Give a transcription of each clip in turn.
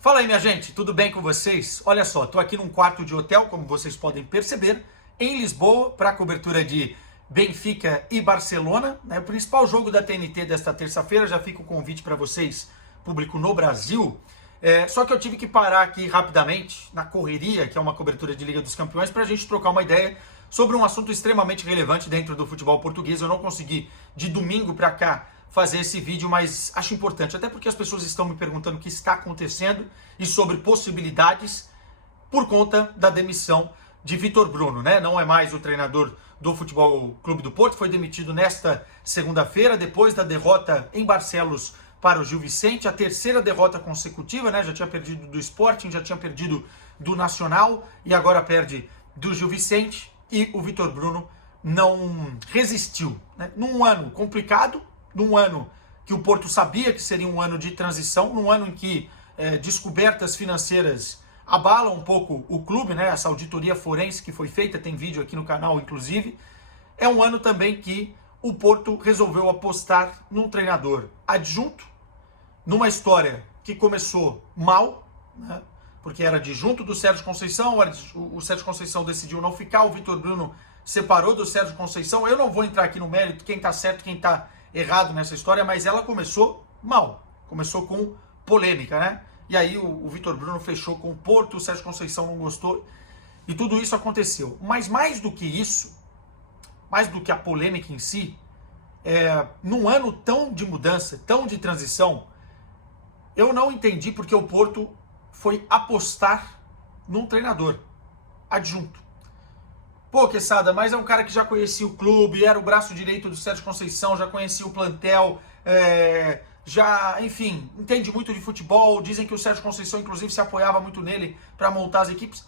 Fala aí, minha gente, tudo bem com vocês? Olha só, estou aqui num quarto de hotel, como vocês podem perceber, em Lisboa, para a cobertura de Benfica e Barcelona, né? O principal jogo da TNT desta terça-feira. Já fica o convite para vocês, público no Brasil. Só que eu tive que parar aqui rapidamente, na correria, que é uma cobertura de Liga dos Campeões, para a gente trocar uma ideia sobre um assunto extremamente relevante dentro do futebol português. Eu não consegui, de domingo para cá, fazer esse vídeo, mas acho importante, até porque as pessoas estão me perguntando o que está acontecendo e sobre possibilidades por conta da demissão de Vítor Bruno, né? Não é mais o treinador do Futebol Clube do Porto, foi demitido nesta segunda-feira, depois da derrota em Barcelos para o Gil Vicente, a terceira derrota consecutiva, né? Já tinha perdido do Sporting, já tinha perdido do Nacional e agora perde do Gil Vicente, e o Vítor Bruno não resistiu, né? Num ano complicado, num ano que o Porto sabia que seria um ano de transição, num ano em que descobertas financeiras abalam um pouco o clube, né? Essa auditoria forense que foi feita, tem vídeo aqui no canal, inclusive. É um ano também que o Porto resolveu apostar num treinador adjunto, numa história que começou mal, né? Porque era adjunto do Sérgio Conceição, o Sérgio Conceição decidiu não ficar, o Vítor Bruno separou do Sérgio Conceição. Eu não vou entrar aqui no mérito, quem está certo, quem está errado nessa história, mas ela começou mal, começou com polêmica, né? E aí o Vítor Bruno fechou com o Porto, o Sérgio Conceição não gostou, e tudo isso aconteceu. Mas mais do que isso, mais do que a polêmica em si, num ano tão de mudança, tão de transição, eu não entendi porque o Porto foi apostar num treinador adjunto. Pô, Quesada, mas é um cara que já conhecia o clube, era o braço direito do Sérgio Conceição, já conhecia o plantel, já, enfim, entende muito de futebol. Dizem que o Sérgio Conceição, inclusive, se apoiava muito nele para montar as equipes.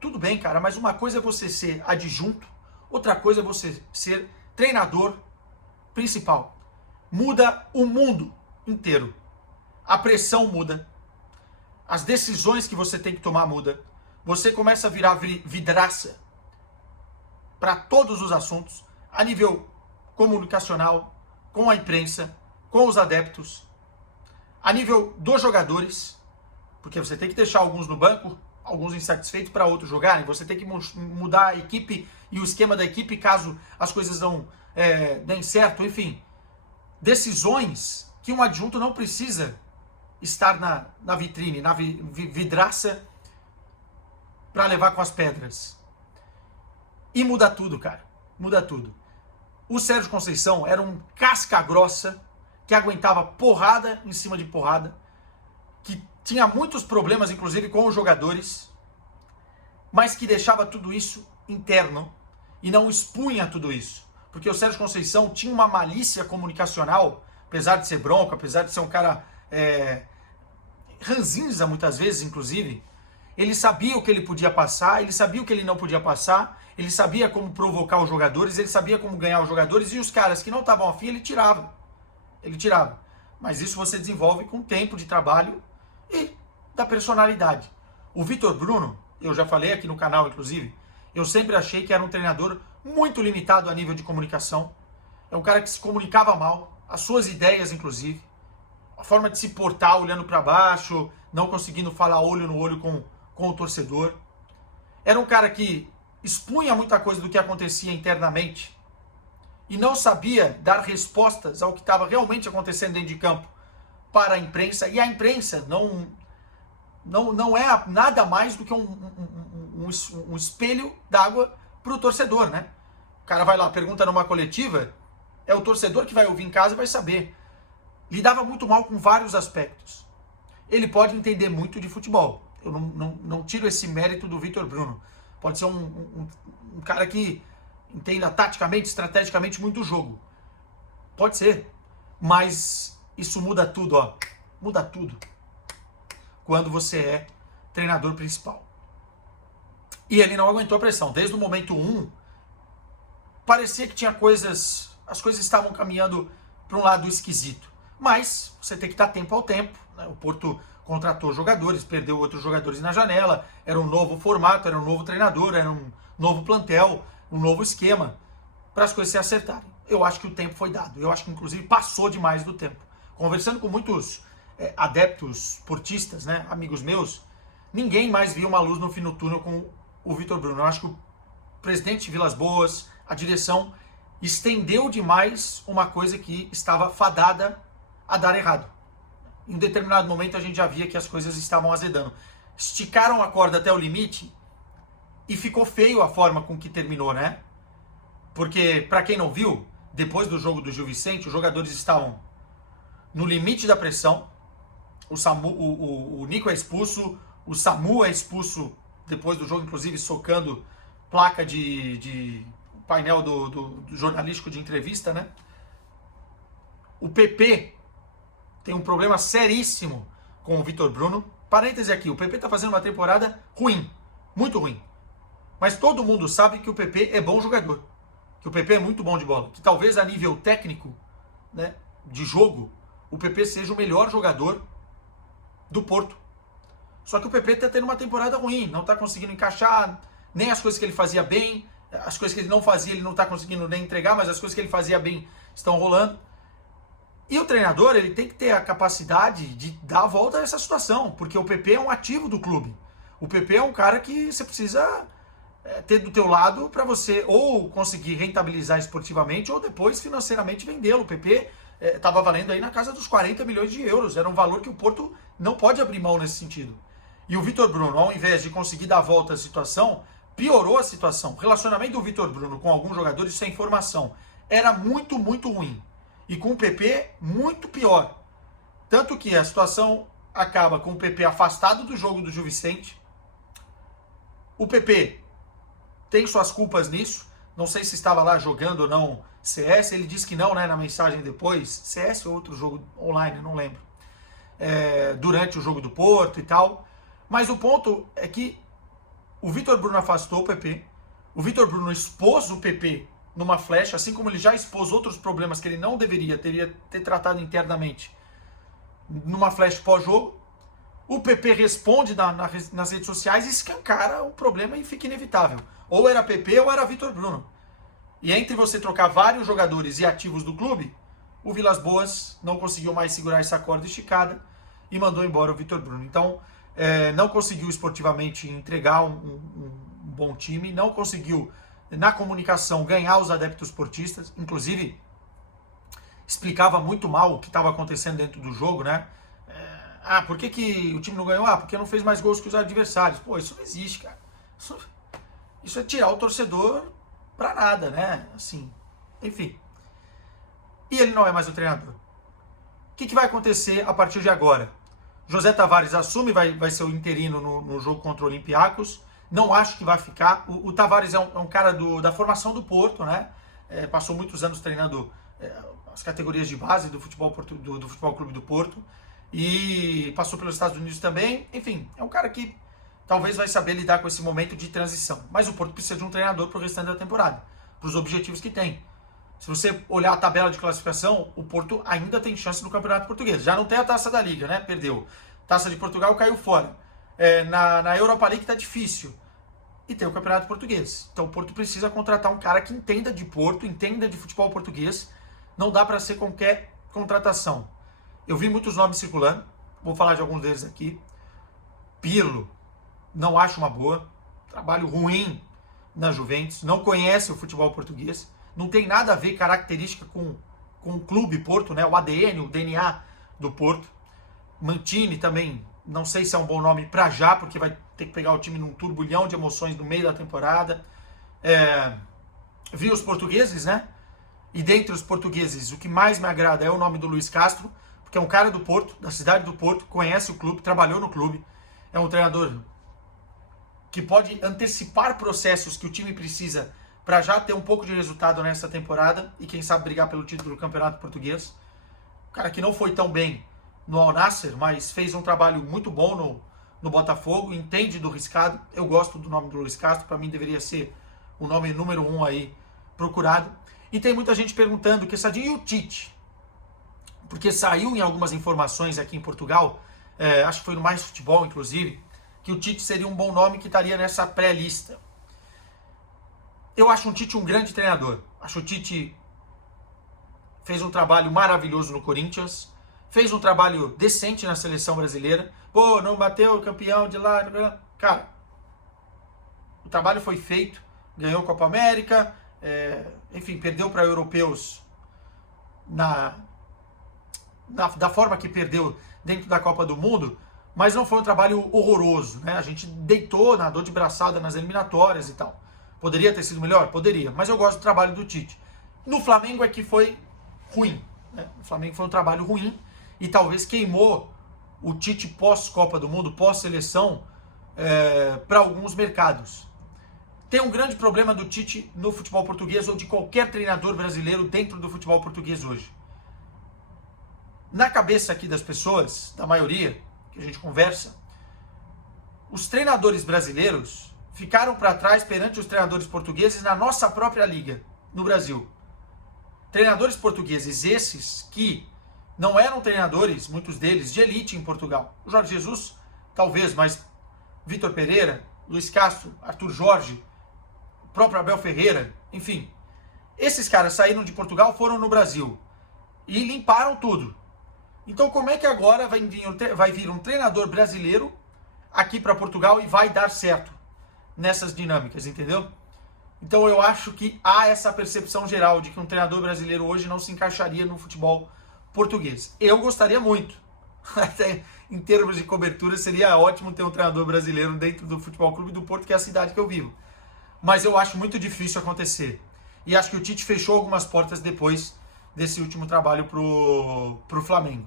Tudo bem, cara, mas uma coisa é você ser adjunto, outra coisa é você ser treinador principal. Muda o mundo inteiro. A pressão muda. As decisões que você tem que tomar muda. Você começa a virar vidraça para todos os assuntos, a nível comunicacional, com a imprensa, com os adeptos, a nível dos jogadores, porque você tem que deixar alguns no banco, alguns insatisfeitos para outros jogarem, você tem que mudar a equipe e o esquema da equipe caso as coisas não deem certo, enfim. Decisões que um adjunto não precisa estar na vitrine, na vidraça para levar com as pedras. E muda tudo, cara. Muda tudo. O Sérgio Conceição era um casca grossa que aguentava porrada em cima de porrada, que tinha muitos problemas, inclusive, com os jogadores, mas que deixava tudo isso interno e não expunha tudo isso. Porque o Sérgio Conceição tinha uma malícia comunicacional, apesar de ser bronco, apesar de ser um cara ranzinza muitas vezes, inclusive. Ele sabia o que ele podia passar, ele sabia o que ele não podia passar, ele sabia como provocar os jogadores, ele sabia como ganhar os jogadores, e os caras que não estavam afim, ele tirava. Ele tirava. Mas isso você desenvolve com tempo de trabalho e da personalidade. O Vítor Bruno, eu já falei aqui no canal, inclusive, eu sempre achei que era um treinador muito limitado a nível de comunicação. É um cara que se comunicava mal, as suas ideias, inclusive, a forma de se portar olhando para baixo, não conseguindo falar olho no olho com o torcedor. Era um cara que expunha muita coisa do que acontecia internamente e não sabia dar respostas ao que estava realmente acontecendo dentro de campo para a imprensa. E a imprensa não é nada mais do que um espelho d'água para o torcedor, né? O cara vai lá, pergunta numa coletiva, é o torcedor que vai ouvir em casa e vai saber. Lidava muito mal com vários aspectos. Ele pode entender muito de futebol. Eu não tiro esse mérito do Vítor Bruno. Pode ser um cara que entenda taticamente, estrategicamente muito o jogo. Pode ser. Mas isso muda tudo, ó. Muda tudo. Quando você é treinador principal. E ele não aguentou a pressão. Desde o momento 1, parecia que tinha coisas... As coisas estavam caminhando para um lado esquisito. Mas você tem que dar tempo ao tempo, né? O Porto contratou jogadores, perdeu outros jogadores na janela, era um novo formato, era um novo treinador, era um novo plantel, um novo esquema, para as coisas se acertarem. Eu acho que o tempo foi dado, eu acho que inclusive passou demais do tempo. Conversando com muitos adeptos portistas, né, amigos meus, ninguém mais viu uma luz no fim do túnel com o Vitor Bruno. Eu acho que o presidente de Vilas Boas, a direção, estendeu demais uma coisa que estava fadada a dar errado. Em um determinado momento a gente já via que as coisas estavam azedando. Esticaram a corda até o limite e ficou feio a forma com que terminou, né? Porque, para quem não viu, depois do jogo do Gil Vicente, os jogadores estavam no limite da pressão. O Nico é expulso, o Samu é expulso depois do jogo, inclusive socando placa de painel do jornalístico de entrevista, né? O PP tem um problema seríssimo com o Vitor Bruno. Parêntese aqui, o PP está fazendo uma temporada ruim, muito ruim. Mas todo mundo sabe que o PP é bom jogador, que o PP é muito bom de bola, que talvez a nível técnico, né, de jogo, o PP seja o melhor jogador do Porto. Só que o PP está tendo uma temporada ruim, não está conseguindo encaixar nem as coisas que ele fazia bem, as coisas que ele não fazia ele não está conseguindo nem entregar, mas as coisas que ele fazia bem estão rolando. E o treinador, ele tem que ter a capacidade de dar a volta a essa situação, porque o PP é um ativo do clube. O PP é um cara que você precisa ter do teu lado para você ou conseguir rentabilizar esportivamente ou depois financeiramente vendê-lo. O PP estava valendo aí na casa dos 40 milhões de euros. Era um valor que o Porto não pode abrir mão nesse sentido. E o Vitor Bruno, ao invés de conseguir dar a volta à situação, piorou a situação. O relacionamento do Vitor Bruno com alguns jogadores, sem informação, era muito, muito ruim. E com o PP, muito pior. Tanto que a situação acaba com o PP afastado do jogo do Gil Vicente. O PP tem suas culpas nisso. Não sei se estava lá jogando ou não CS. Ele disse que não, né, na mensagem depois. CS ou outro jogo online, não lembro. Durante o jogo do Porto e tal. Mas o ponto é que o Vitor Bruno afastou o PP. O Vitor Bruno expôs o PP numa flecha, assim como ele já expôs outros problemas que ele não deveria ter tratado internamente numa flecha pós-jogo. O PP responde nas redes sociais e escancara o problema e fica inevitável. Ou era PP ou era Vitor Bruno. E entre você trocar vários jogadores e ativos do clube, o Vilas Boas não conseguiu mais segurar essa corda esticada e mandou embora o Vitor Bruno. Então, não conseguiu esportivamente entregar um bom time, não conseguiu na comunicação ganhar os adeptos portistas, inclusive explicava muito mal o que estava acontecendo dentro do jogo, né? Por que o time não ganhou? Porque não fez mais gols que os adversários. Pô, isso não existe, cara. Isso é tirar o torcedor pra nada, né? Assim, enfim. E ele não é mais o treinador. O que vai acontecer a partir de agora? José Tavares assume, vai ser o interino no jogo contra o Olympiacos. Não acho que vai ficar. O Tavares é um cara da formação do Porto, né? Passou muitos anos treinando as categorias de base do futebol clube do Porto. E passou pelos Estados Unidos também. Enfim, é um cara que talvez vai saber lidar com esse momento de transição. Mas o Porto precisa de um treinador para o restante da temporada, para os objetivos que tem. Se você olhar a tabela de classificação, o Porto ainda tem chance no Campeonato Português. Já não tem a Taça da Liga, né? Perdeu. Taça de Portugal caiu fora. Na Europa League tá difícil. E tem o Campeonato Português. Então o Porto precisa contratar um cara que entenda de Porto, entenda de futebol português. Não dá para ser qualquer contratação. Eu vi muitos nomes circulando. Vou falar de alguns deles aqui. Pirlo. Não acho uma boa. Trabalho ruim na Juventus. Não conhece o futebol português. Não tem nada a ver característica com o clube Porto, né? O ADN, o DNA do Porto. Mancini também, não sei se é um bom nome para já, porque vai ter que pegar o time num turbulhão de emoções no meio da temporada. Vi os portugueses, né? E dentre os portugueses, o que mais me agrada é o nome do Luiz Castro, porque é um cara do Porto, da cidade do Porto, conhece o clube, trabalhou no clube. É um treinador que pode antecipar processos que o time precisa para já ter um pouco de resultado nessa temporada e quem sabe brigar pelo título do Campeonato Português. Um cara que não foi tão bem no Al Nassr, mas fez um trabalho muito bom no Botafogo, entende do riscado. Eu gosto do nome do Luiz Castro, para mim deveria ser o nome número 1 aí procurado. E tem muita gente perguntando, que Sadinho, e o Tite? Porque saiu em algumas informações aqui em Portugal, acho que foi no Mais Futebol, inclusive, que o Tite seria um bom nome que estaria nessa pré-lista. Eu acho o Tite um grande treinador. Acho o Tite fez um trabalho maravilhoso no Corinthians. fez um trabalho decente na seleção brasileira. Pô, não bateu o campeão de lá. Cara, o trabalho foi feito, ganhou a Copa América, enfim, perdeu para europeus da forma que perdeu dentro da Copa do Mundo, mas não foi um trabalho horroroso, né? A gente deitou, nadou de braçada nas eliminatórias e tal. Poderia ter sido melhor? Poderia, mas eu gosto do trabalho do Tite. No Flamengo é que foi ruim, né? O Flamengo foi um trabalho ruim e talvez queimou o Tite pós-Copa do Mundo, pós-seleção, para alguns mercados. Tem um grande problema do Tite no futebol português ou de qualquer treinador brasileiro dentro do futebol português hoje. Na cabeça aqui das pessoas, da maioria que a gente conversa, os treinadores brasileiros ficaram para trás perante os treinadores portugueses na nossa própria liga, no Brasil. Treinadores portugueses esses que não eram treinadores, muitos deles, de elite em Portugal. O Jorge Jesus, talvez, mas Vitor Pereira, Luiz Castro, Arthur Jorge, o próprio Abel Ferreira, enfim. Esses caras saíram de Portugal, foram no Brasil e limparam tudo. Então como é que agora vai vir um treinador brasileiro aqui para Portugal e vai dar certo nessas dinâmicas, entendeu? Então eu acho que há essa percepção geral de que um treinador brasileiro hoje não se encaixaria no futebol português. Eu gostaria muito. Até em termos de cobertura seria ótimo ter um treinador brasileiro dentro do Futebol Clube do Porto, que é a cidade que eu vivo. Mas eu acho muito difícil acontecer. E acho que o Tite fechou algumas portas depois desse último trabalho pro Flamengo.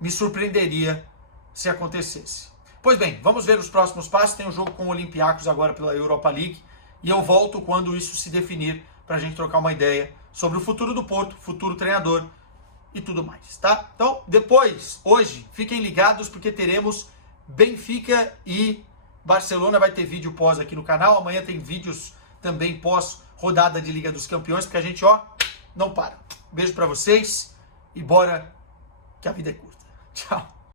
Me surpreenderia se acontecesse. Pois bem, vamos ver os próximos passos. Tem um jogo com o Olympiacos agora pela Europa League. E eu volto quando isso se definir para a gente trocar uma ideia sobre o futuro do Porto, futuro treinador e tudo mais, tá? Então, depois, hoje, fiquem ligados porque teremos Benfica e Barcelona. Vai ter vídeo pós aqui no canal. Amanhã tem vídeos também pós rodada de Liga dos Campeões, porque a gente, não para. Beijo para vocês e bora que a vida é curta. Tchau.